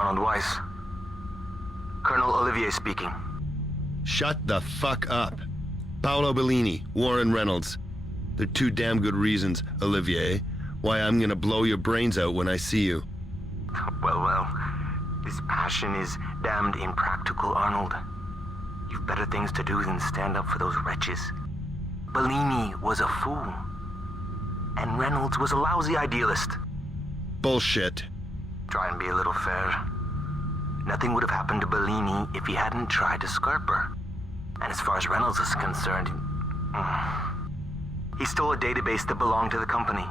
Arnold Weiss. Colonel Olivier speaking. Shut the fuck up. Paolo Bellini, Warren Reynolds. They're two damn good reasons, Olivier, why I'm gonna blow your brains out when I see you. Well, this passion is damned impractical, Arnold. You've better things to do than stand up for those wretches. Bellini was a fool. And Reynolds was a lousy idealist. Bullshit. Try and be a little fair. Nothing would have happened to Bellini if he hadn't tried to scarp her. And as far as Reynolds is concerned, he stole a database that belonged to the company.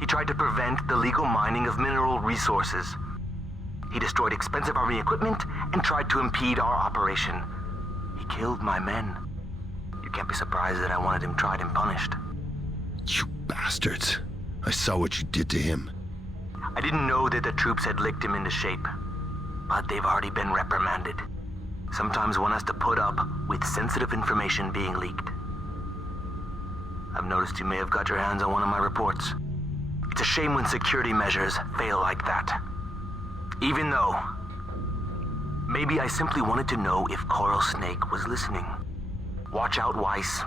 He tried to prevent the legal mining of mineral resources. He destroyed expensive army equipment and tried to impede our operation. He killed my men. You can't be surprised that I wanted him tried and punished. You bastards. I saw what you did to him. I didn't know that the troops had licked him into shape, but they've already been reprimanded. Sometimes one has to put up with sensitive information being leaked. I've noticed you may have got your hands on one of my reports. It's a shame when security measures fail like that. Even though, maybe I simply wanted to know if Coral Snake was listening. Watch out, Weiss.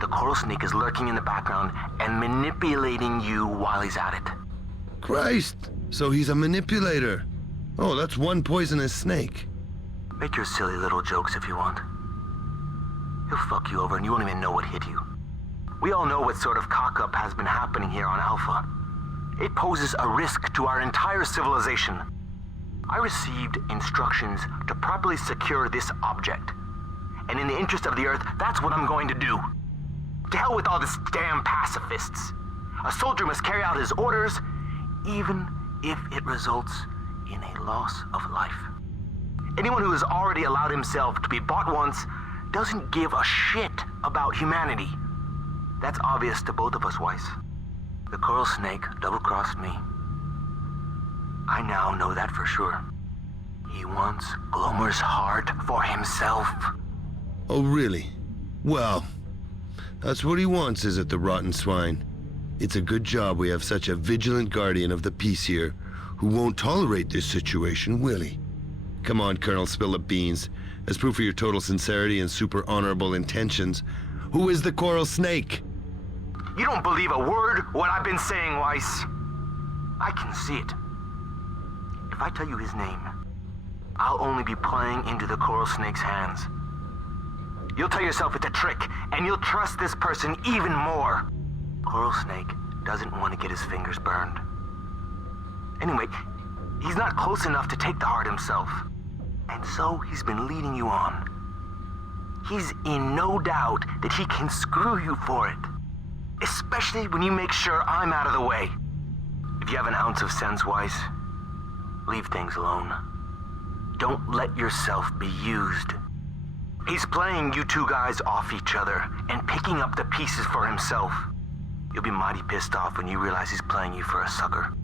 The Coral Snake is lurking in the background and manipulating you while he's at it. Christ! So he's a manipulator. Oh, that's one poisonous snake. Make your silly little jokes if you want. He'll fuck you over and you won't even know what hit you. We all know what sort of cock-up has been happening here on Alpha. It poses a risk to our entire civilization. I received instructions to properly secure this object. And in the interest of the Earth, that's what I'm going to do. To hell with all this damn pacifists. A soldier must carry out his orders, even if it results in a loss of life. Anyone who has already allowed himself to be bought once doesn't give a shit about humanity. That's obvious to both of us, Weiss. The Coral Snake double-crossed me. I now know that for sure. He wants Glomar's heart for himself. Oh, really? Well, that's what he wants, is it, the rotten swine? It's a good job we have such a vigilant guardian of the peace here who won't tolerate this situation, will he? Come on, Colonel, spill the beans. As proof of your total sincerity and super honorable intentions, who is the Coral Snake? You don't believe a word what I've been saying, Weiss. I can see it. If I tell you his name, I'll only be playing into the Coral Snake's hands. You'll tell yourself it's a trick, and you'll trust this person even more. Coral Snake doesn't want to get his fingers burned. Anyway, he's not close enough to take the heart himself. And so he's been leading you on. He's in no doubt that he can screw you for it. Especially when you make sure I'm out of the way. If you have an ounce of sense, Weiss, leave things alone. Don't let yourself be used. He's playing you two guys off each other and picking up the pieces for himself. You'll be mighty pissed off when you realize he's playing you for a sucker.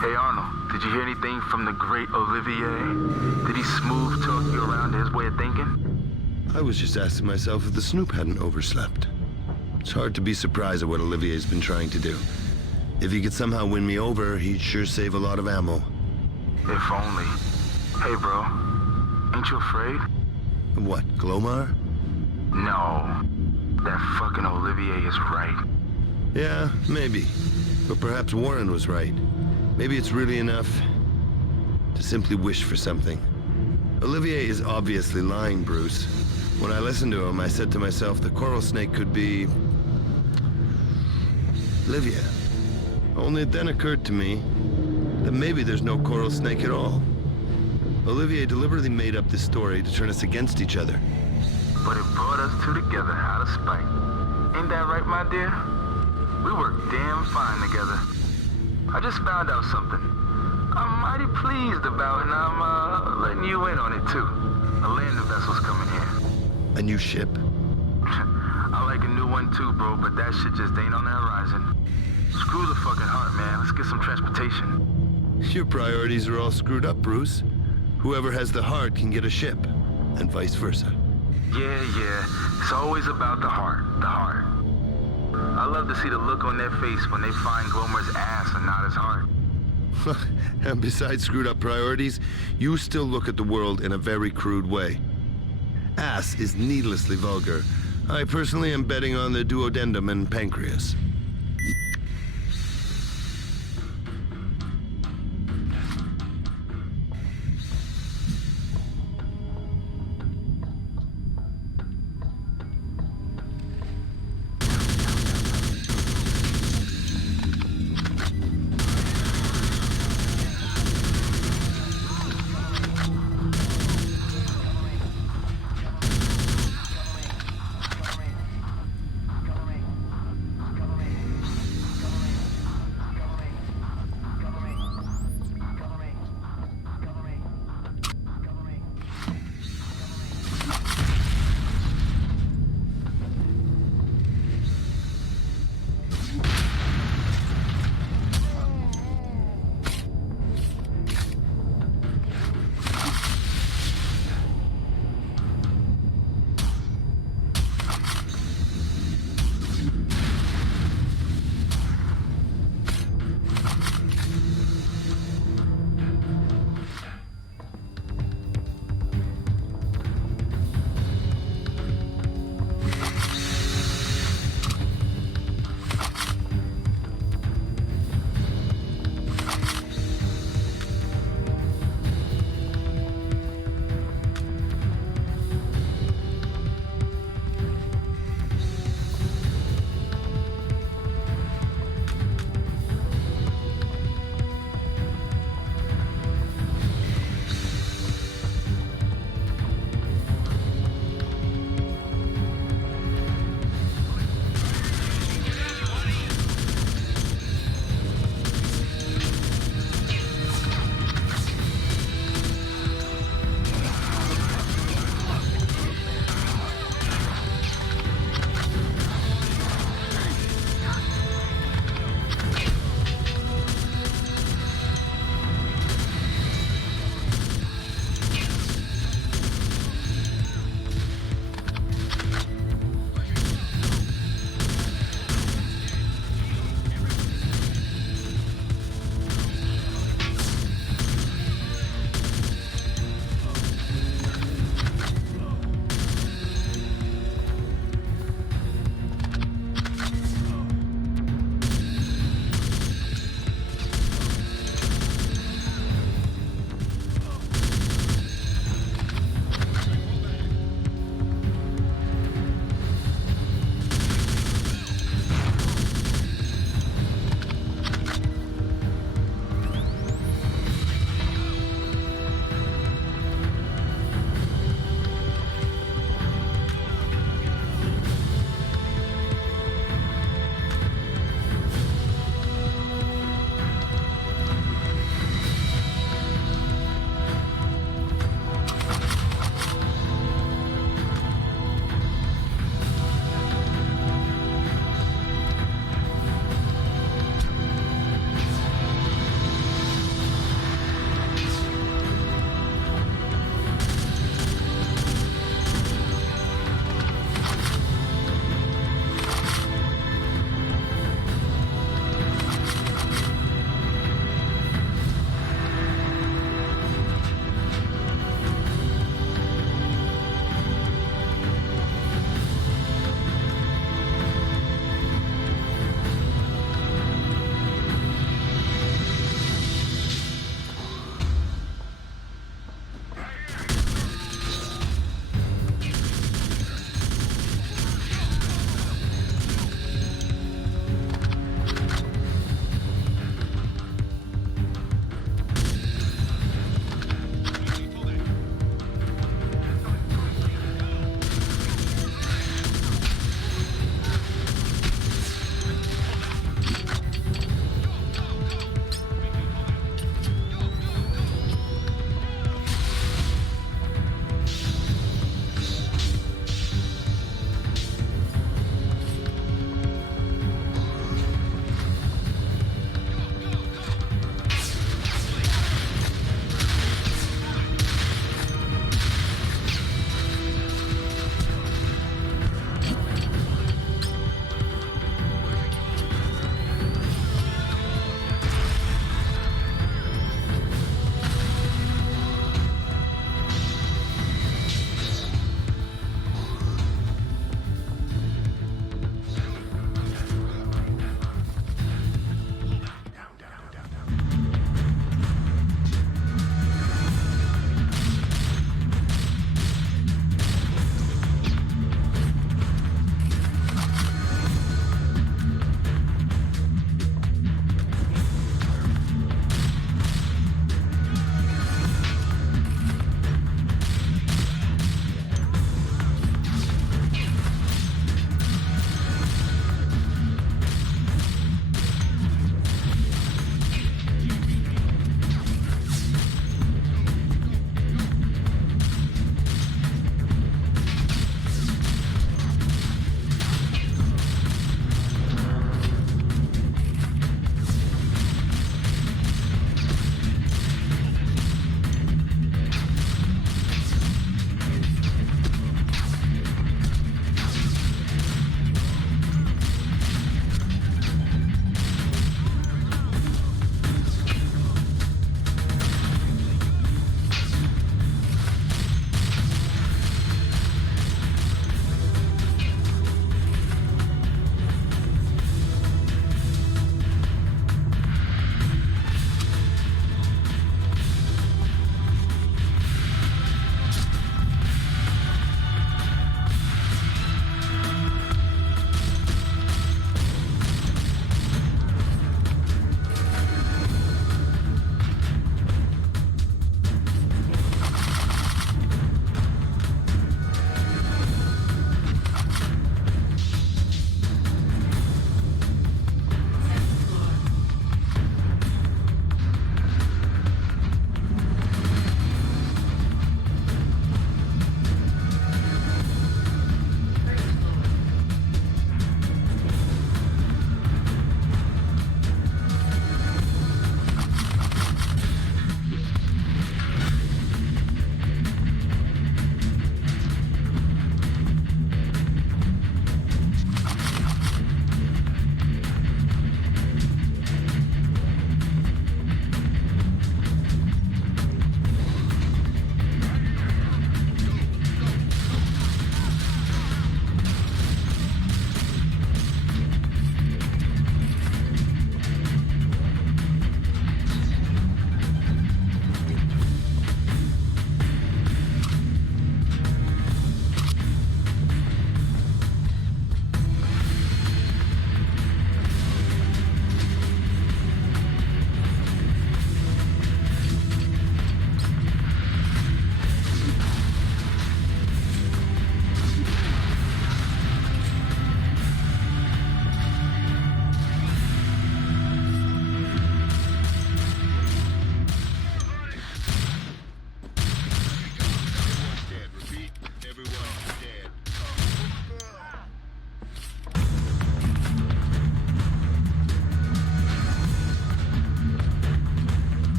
Hey Arnold, did you hear anything from the great Olivier? Did he smooth talk you around to his way of thinking? I was just asking myself if the Snoop hadn't overslept. It's hard to be surprised at what Olivier's been trying to do. If he could somehow win me over, he'd sure save a lot of ammo. If only. Hey bro, ain't you afraid? What, Glomar? No, that fucking Olivier is right. Yeah, maybe. But perhaps Warren was right. Maybe it's really enough to simply wish for something. Olivier is obviously lying, Bruce. When I listened to him, I said to myself the coral snake could be... Olivia. Only it then occurred to me that maybe there's no coral snake at all. Olivier deliberately made up this story to turn us against each other. But it brought us two together out of spite. Ain't that right, my dear? We work damn fine together. I just found out something I'm mighty pleased about, and I'm letting you in on it too. A landing vessel's coming here. A new ship? I like a new one too, bro, but that shit just ain't on the horizon. Screw the fucking heart, man. Let's get some transportation. Your priorities are all screwed up, Bruce. Whoever has the heart can get a ship, and vice versa. Yeah. It's always about the heart. The heart. I love to see the look on their face when they find Glomar's ass and not his heart. And besides screwed up priorities, you still look at the world in a very crude way. Ass is needlessly vulgar. I personally am betting on the duodenum and pancreas.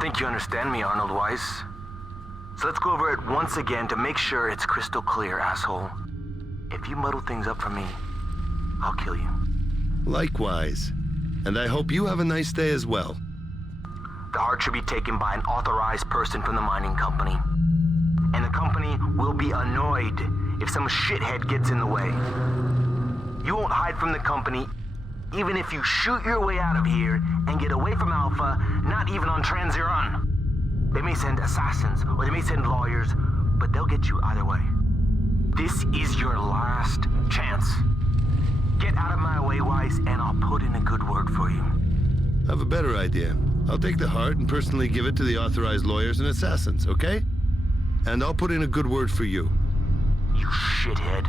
don't think you understand me, Arnold Weiss. So let's go over it once again to make sure it's crystal clear, asshole. If you muddle things up for me, I'll kill you. Likewise. And I hope you have a nice day as well. The heart should be taken by an authorized person from the mining company. And the company will be annoyed if some shithead gets in the way. You won't hide from the company, even if you shoot your way out of here and get away from Alpha, not even on Transiron. They may send assassins, or they may send lawyers, but they'll get you either way. This is your last chance. Get out of my way, Weiss, and I'll put in a good word for you. I have a better idea. I'll take the heart and personally give it to the authorized lawyers and assassins, okay? And I'll put in a good word for you. You shithead.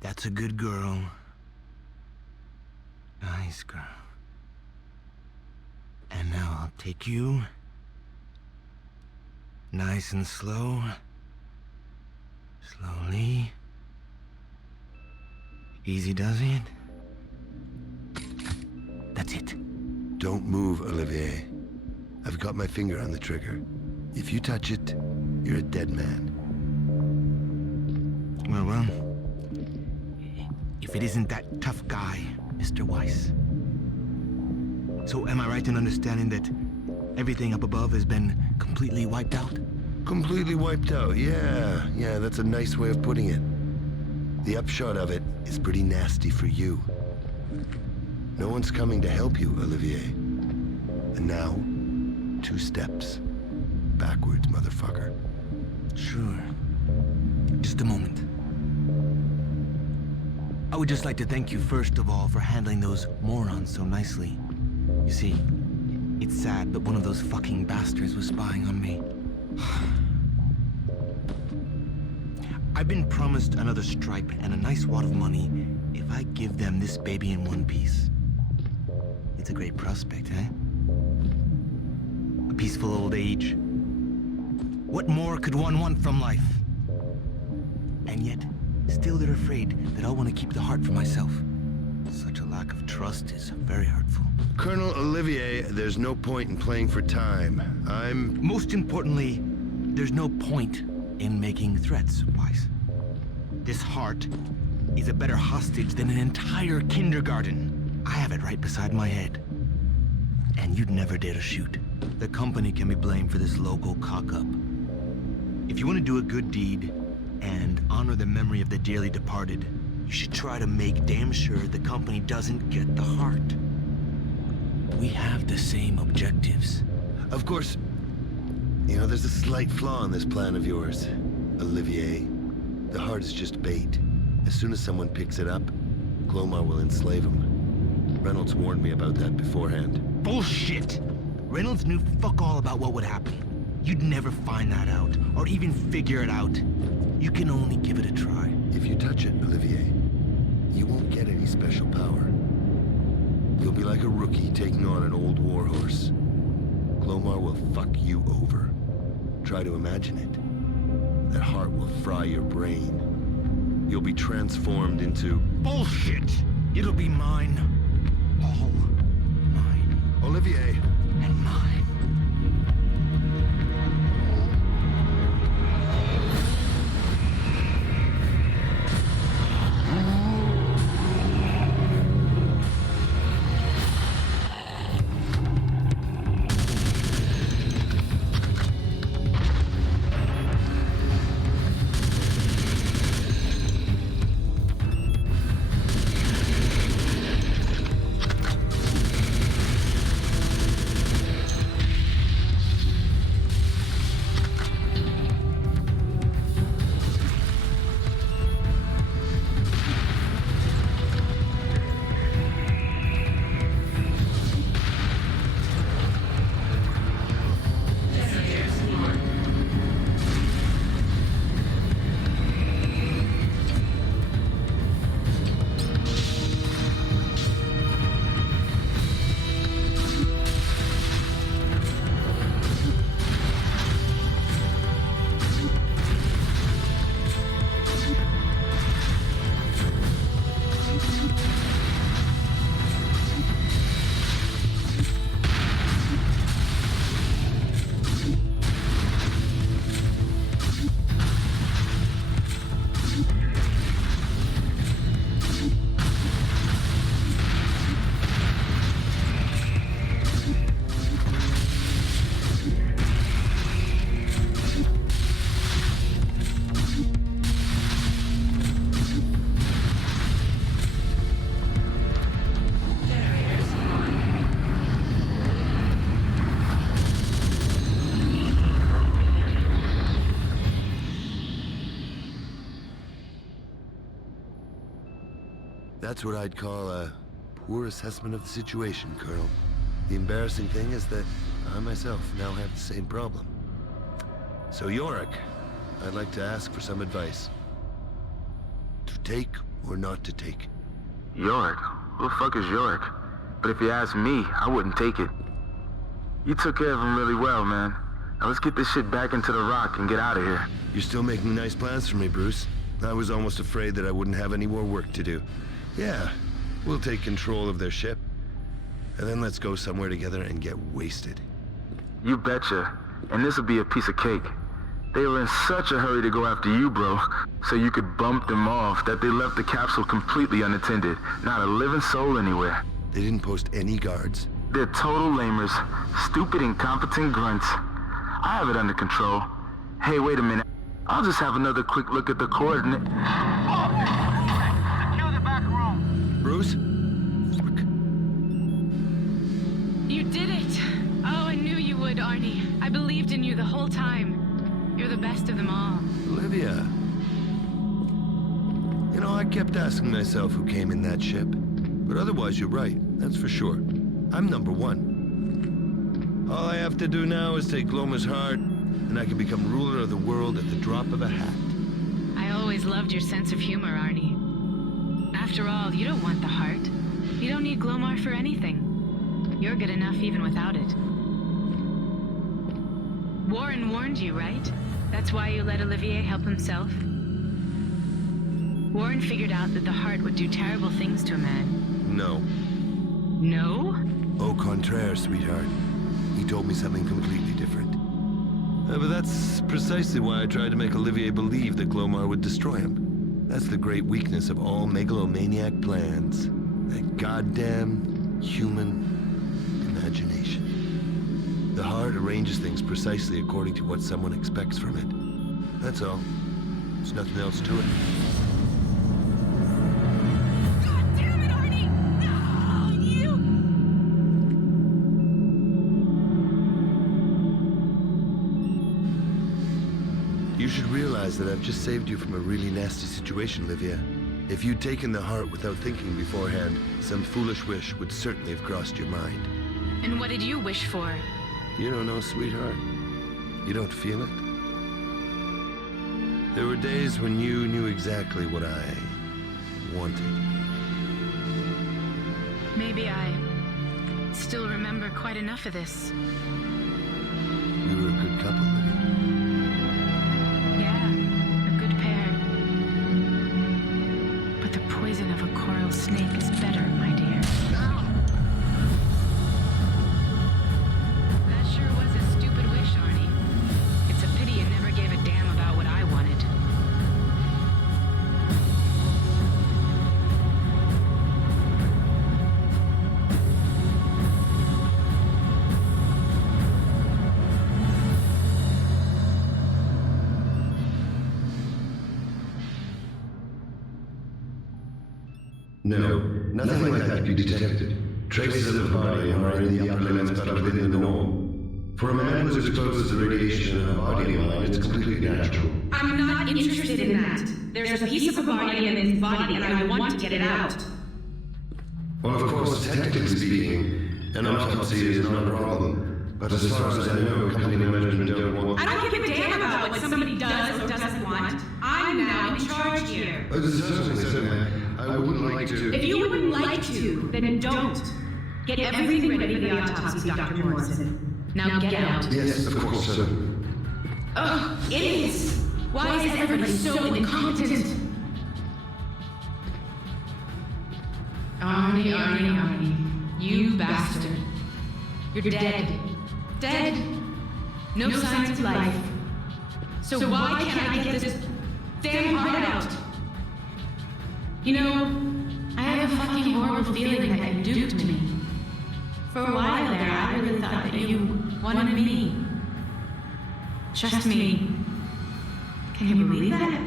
That's a good girl. Nice girl. And now I'll take you. Nice and slow. Slowly. Easy does it. That's it. Don't move, Olivier. I've got my finger on the trigger. If you touch it, you're a dead man. Well. If it isn't that tough guy, Mr. Weiss. So am I right in understanding that everything up above has been completely wiped out? Completely wiped out, yeah. Yeah, that's a nice way of putting it. The upshot of it is pretty nasty for you. No one's coming to help you, Olivier. And now, 2 steps. Backwards, motherfucker. Sure. Just a moment. I would just like to thank you first of all for handling those morons so nicely. You see, it's sad, but one of those fucking bastards was spying on me. I've been promised another stripe and a nice wad of money if I give them this baby in one piece. It's a great prospect, eh? A peaceful old age. What more could one want from life? And yet, still they're afraid that I'll want to keep the heart for myself. Such a lack of trust is very hurtful. Colonel Olivier, there's no point in playing for time. Most importantly, there's no point in making threats, Weiss. This heart is a better hostage than an entire kindergarten. I have it right beside my head. And you'd never dare to shoot. The company can be blamed for this local cock-up. If you want to do a good deed and honor the memory of the dearly departed, you should try to make damn sure the company doesn't get the heart. We have the same objectives. Of course, you know, there's a slight flaw in this plan of yours, Olivier. The heart is just bait. As soon as someone picks it up, Glomar will enslave him. Reynolds warned me about that beforehand. Bullshit! Reynolds knew fuck all about what would happen. You'd never find that out, or even figure it out. You can only give it a try. If you touch it, Olivier, you won't get any special power. You'll be like a rookie taking on an old warhorse. Glomar will fuck you over. Try to imagine it. That heart will fry your brain. You'll be transformed into... Bullshit! It'll be mine. All mine. Olivier! And mine. That's what I'd call a poor assessment of the situation, Colonel. The embarrassing thing is that I myself now have the same problem. So Yorick, I'd like to ask for some advice. To take or not to take? Yorick? Who the fuck is Yorick? But if you ask me, I wouldn't take it. You took care of him really well, man. Now let's get this shit back into the rock and get out of here. You're still making nice plans for me, Bruce. I was almost afraid that I wouldn't have any more work to do. Yeah, we'll take control of their ship. And then let's go somewhere together and get wasted. You betcha. And this'll be a piece of cake. They were in such a hurry to go after you, bro, so you could bump them off, that they left the capsule completely unattended. Not a living soul anywhere. They didn't post any guards. They're total lamers. Stupid, incompetent grunts. I have it under control. Hey, wait a minute. I'll just have another quick look at the coordinate. Secure the back room. Bruce? Fuck. You did it! Oh, I knew you would, Arnie. I believed in you the whole time. You're the best of them all. Olivia. You know, I kept asking myself who came in that ship. But otherwise, you're right. That's for sure. I'm number one. All I have to do now is take Glomar's heart, and I can become ruler of the world at the drop of a hat. I always loved your sense of humor, Arnie. After all, you don't want the heart. You don't need Glomar for anything. You're good enough even without it. Warren warned you, right? That's why you let Olivier help himself? Warren figured out that the heart would do terrible things to a man. No. No? Au contraire, sweetheart. He told me something completely different. But that's precisely why I tried to make Olivier believe that Glomar would destroy him. That's the great weakness of all megalomaniac plans. That goddamn human imagination. The heart arranges things precisely according to what someone expects from it. That's all. There's nothing else to it. God damn it, Arnie! No, you... You should realize that I've just saved you from a really nasty situation, Livia. If you'd taken the heart without thinking beforehand, some foolish wish would certainly have crossed your mind. And what did you wish for? You don't know, sweetheart. You don't feel it. There were days when you knew exactly what I wanted. Maybe I still remember quite enough of this. We were a good couple, Lydia. Yeah, a good pair. But the poison of a coral snake is better, my dear. That sure was a stupid wish, Arnie. It's a pity you never gave a damn about what I wanted. No, nothing like that could be detected. Traces of hubbardium are in the upper limits but within the norm. For a man who is exposed to the radiation of a hubbardium line, it's completely natural. I'm not interested in that. There's a piece of hubbardium in his body and I want to get it out. Well, of course, technically speaking, an autopsy is not a problem. But as far as I know, company management don't want... I don't give a damn about what somebody does or doesn't want. I'm now in charge here. Certainly. I wouldn't like to... If you wouldn't like to, then don't. Get everything ready for the autopsy, Dr. Morrison. Now get out. Yes, of course, sir. Ugh, idiots! Why is everybody so incompetent? Arnie, you bastard. You're dead. Dead. No signs of life. So why can't I get this damn heart out? You know, I have a fucking horrible feeling that you duped me. For a while there, I really thought that you wanted me. Just me. Can you believe that?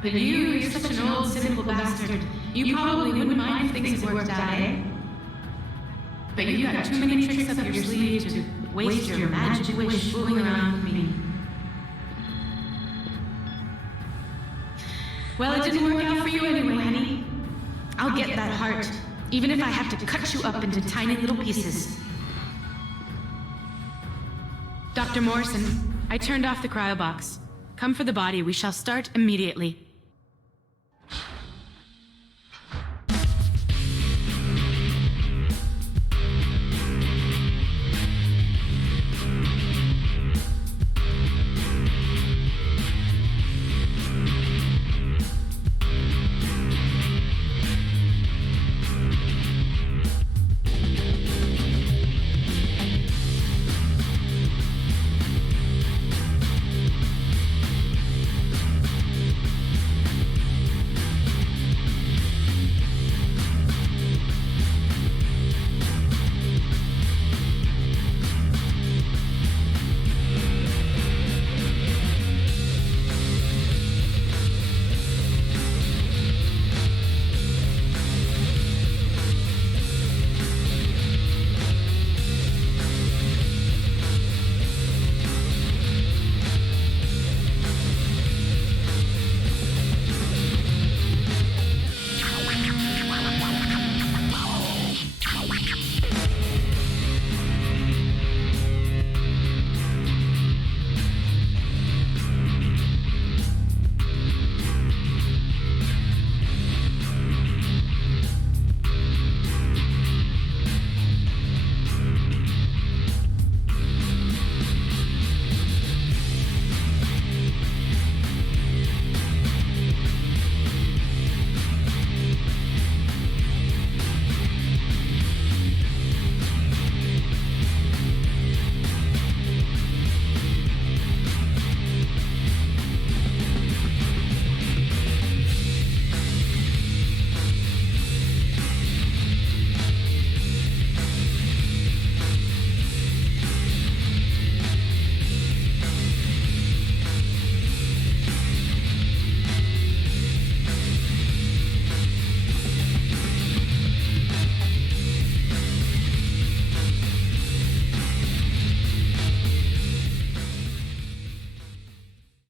But you're such an old, cynical bastard. You probably wouldn't mind if things had worked out, eh? But you got too many tricks up your sleeve to waste your magic wish fooling around with me. Well, it didn't work out for you anyway, honey. I'll get that heart, even if I have to cut you up into tiny little pieces. Dr. Morrison, I turned off the cryobox. Come for the body. We shall start immediately.